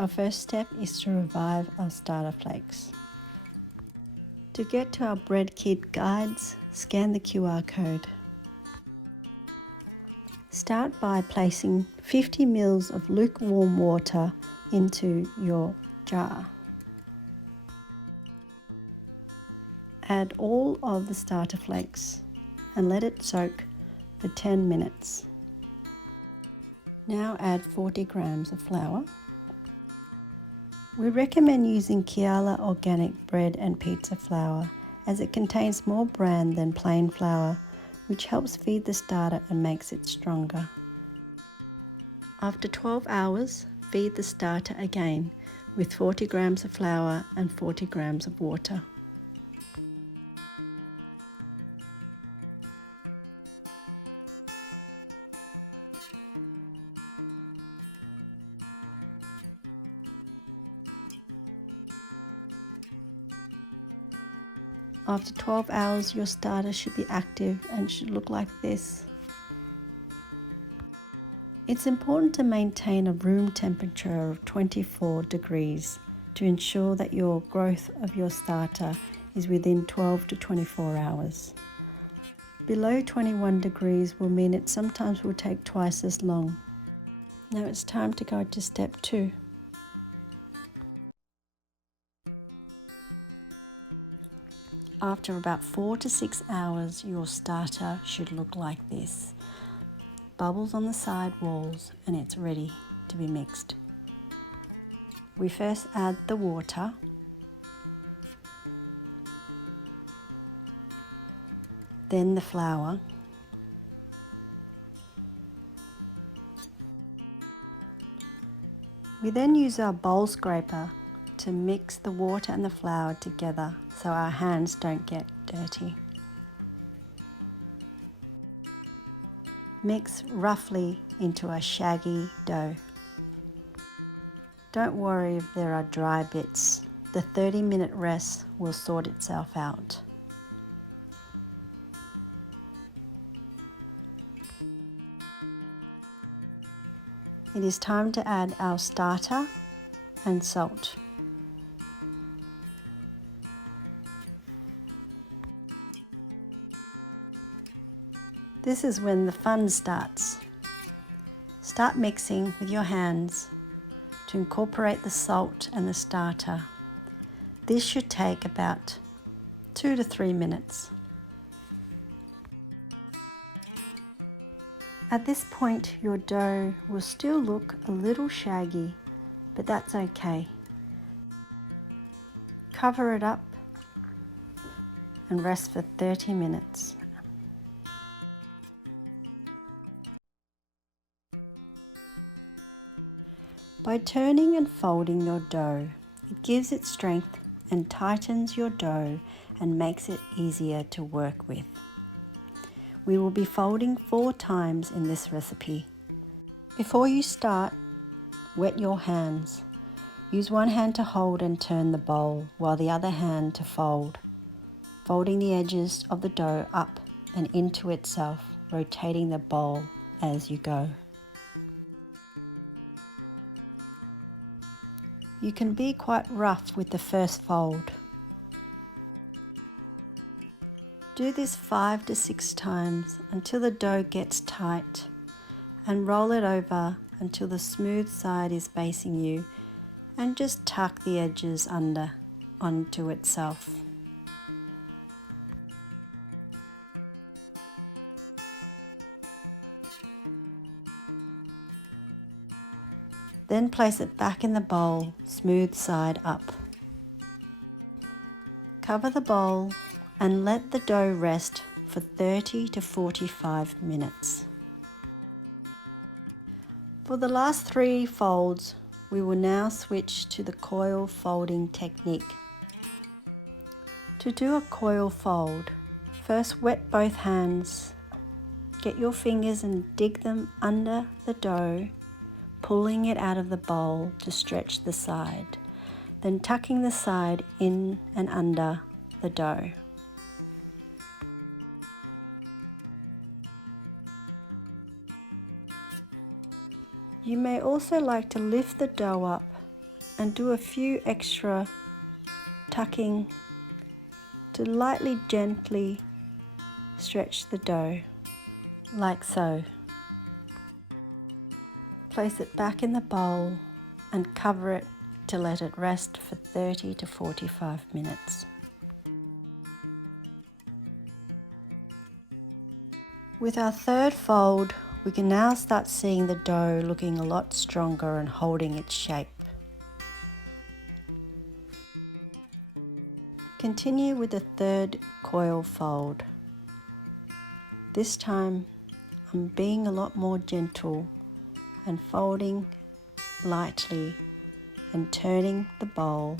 Our first step is to revive our starter flakes. To get to our bread kit guides, scan the QR code. Start by placing 50 ml of lukewarm water into your jar. Add all of the starter flakes and let it soak for 10 minutes. Now add 40 grams of flour. We recommend using Kiala organic bread and pizza flour as it contains more bran than plain flour, which helps feed the starter and makes it stronger. After 12 hours, feed the starter again with 40 grams of flour and 40 grams of water. After 12 hours, your starter should be active and should look like this. It's important to maintain a room temperature of 24 degrees to ensure that your growth of your starter is within 12 to 24 hours. Below 21 degrees will mean it sometimes will take twice as long. Now it's time to go to step 2. After about 4 to 6 hours, your starter should look like this. Bubbles on the side walls, and it's ready to be mixed. We first add the water. Then the flour. We then use our bowl scraper to mix the water and the flour together so our hands don't get dirty. Mix roughly into a shaggy dough. Don't worry if there are dry bits. The 30-minute rest will sort itself out. It is time to add our starter and salt. This is when the fun starts. Start mixing with your hands to incorporate the salt and the starter. This should take about 2 to 3 minutes. At this point, your dough will still look a little shaggy, but that's okay. Cover it up and rest for 30 minutes. By turning and folding your dough, it gives it strength and tightens your dough and makes it easier to work with. We will be folding 4 times in this recipe. Before you start, wet your hands. Use one hand to hold and turn the bowl, while the other hand to fold, folding the edges of the dough up and into itself, rotating the bowl as you go. You can be quite rough with the first fold. Do this 5 to 6 times until the dough gets tight, and roll it over until the smooth side is facing you, and just tuck the edges under onto itself. Then place it back in the bowl, smooth side up. Cover the bowl and let the dough rest for 30 to 45 minutes. For the last 3 folds, we will now switch to the coil folding technique. To do a coil fold, first wet both hands. Get your fingers and dig them under the dough, pulling it out of the bowl to stretch the side, then tucking the side in and under the dough. You may also like to lift the dough up and do a few extra tucking to lightly, gently stretch the dough, like so. Place it back in the bowl and cover it to let it rest for 30 to 45 minutes. With our third fold, we can now start seeing the dough looking a lot stronger and holding its shape. Continue with the third coil fold. This time I'm being a lot more gentle and folding lightly and turning the bowl,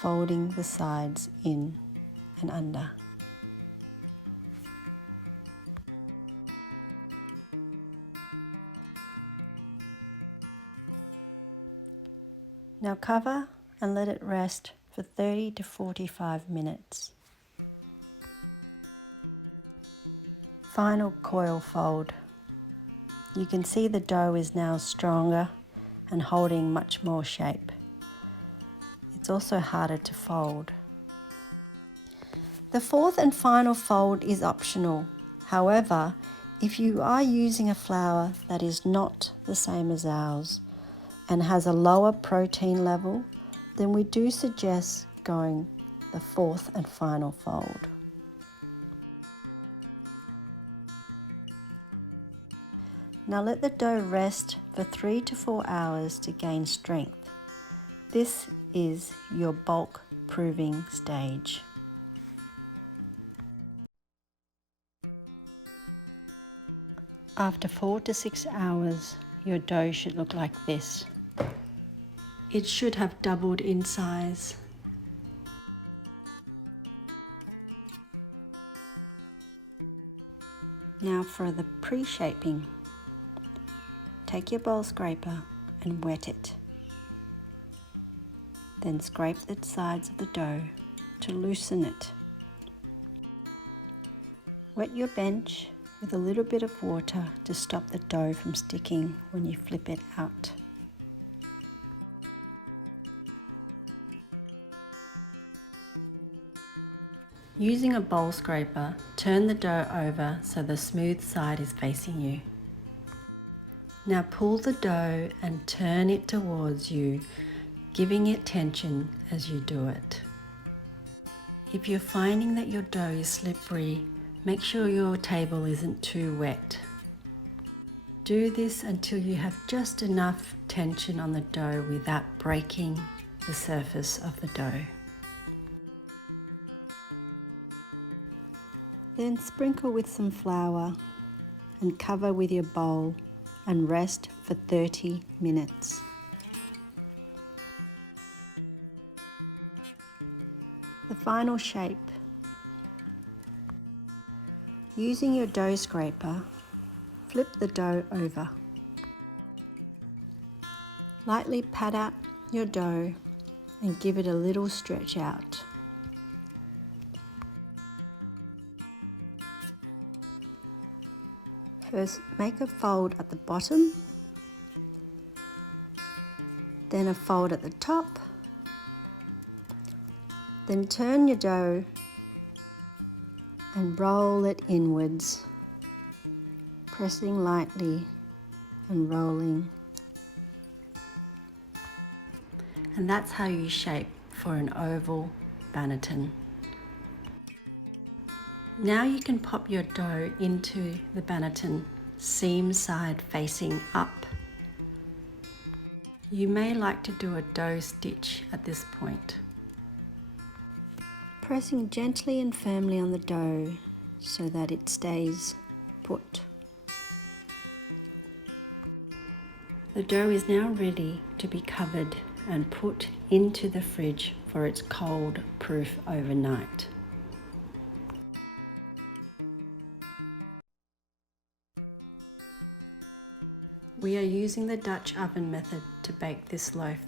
folding the sides in and under. Now cover and let it rest for 30 to 45 minutes. Final coil fold. You can see the dough is now stronger and holding much more shape. It's also harder to fold. The fourth and final fold is optional. However, if you are using a flour that is not the same as ours and has a lower protein level, then we do suggest going the fourth and final fold. Now let the dough rest for 3 to 4 hours to gain strength. This is your bulk proving stage. After 4 to 6 hours, your dough should look like this. It should have doubled in size. Now for the pre-shaping. Take your bowl scraper and wet it. Then scrape the sides of the dough to loosen it. Wet your bench with a little bit of water to stop the dough from sticking when you flip it out. Using a bowl scraper, turn the dough over so the smooth side is facing you. Now pull the dough and turn it towards you, giving it tension as you do it. If you're finding that your dough is slippery, make sure your table isn't too wet. Do this until you have just enough tension on the dough without breaking the surface of the dough. Then sprinkle with some flour and cover with your bowl and rest for 30 minutes. The final shape. Using your dough scraper, flip the dough over. Lightly pat out your dough and give it a little stretch out. First, make a fold at the bottom, then a fold at the top, then turn your dough and roll it inwards, pressing lightly and rolling. And that's how you shape for an oval banneton. Now you can pop your dough into the banneton, seam side facing up. You may like to do a dough stitch at this point. Pressing gently and firmly on the dough so that it stays put. The dough is now ready to be covered and put into the fridge for its cold proof overnight. We are using the Dutch oven method to bake this loaf.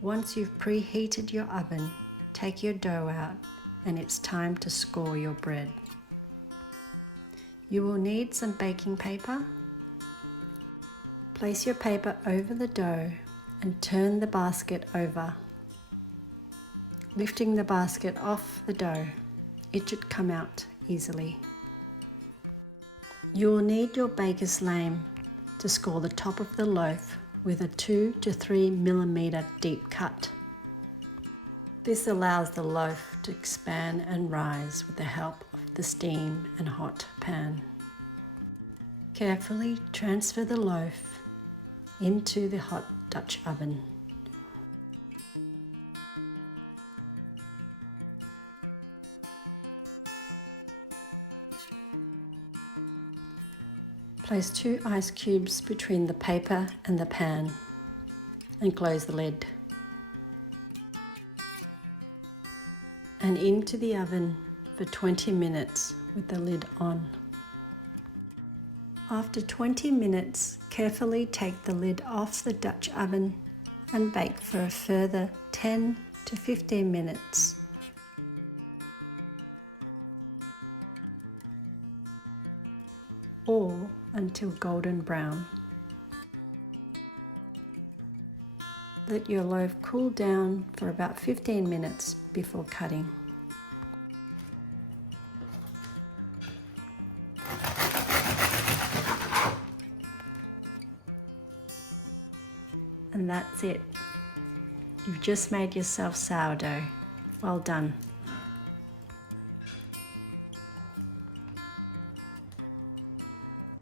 Once you've preheated your oven, take your dough out and it's time to score your bread. You will need some baking paper. Place your paper over the dough and turn the basket over. Lifting the basket off the dough, it should come out easily. You will need your baker's lame to score the top of the loaf with a 2 to 3 millimeter deep cut. This allows the loaf to expand and rise with the help of the steam and hot pan. Carefully transfer the loaf into the hot Dutch oven. Place 2 ice cubes between the paper and the pan and close the lid. And into the oven for 20 minutes with the lid on. After 20 minutes, carefully take the lid off the Dutch oven and bake for a further 10 to 15 minutes. Or until golden brown. Let your loaf cool down for about 15 minutes before cutting. And that's it. You've just made yourself sourdough. Well done.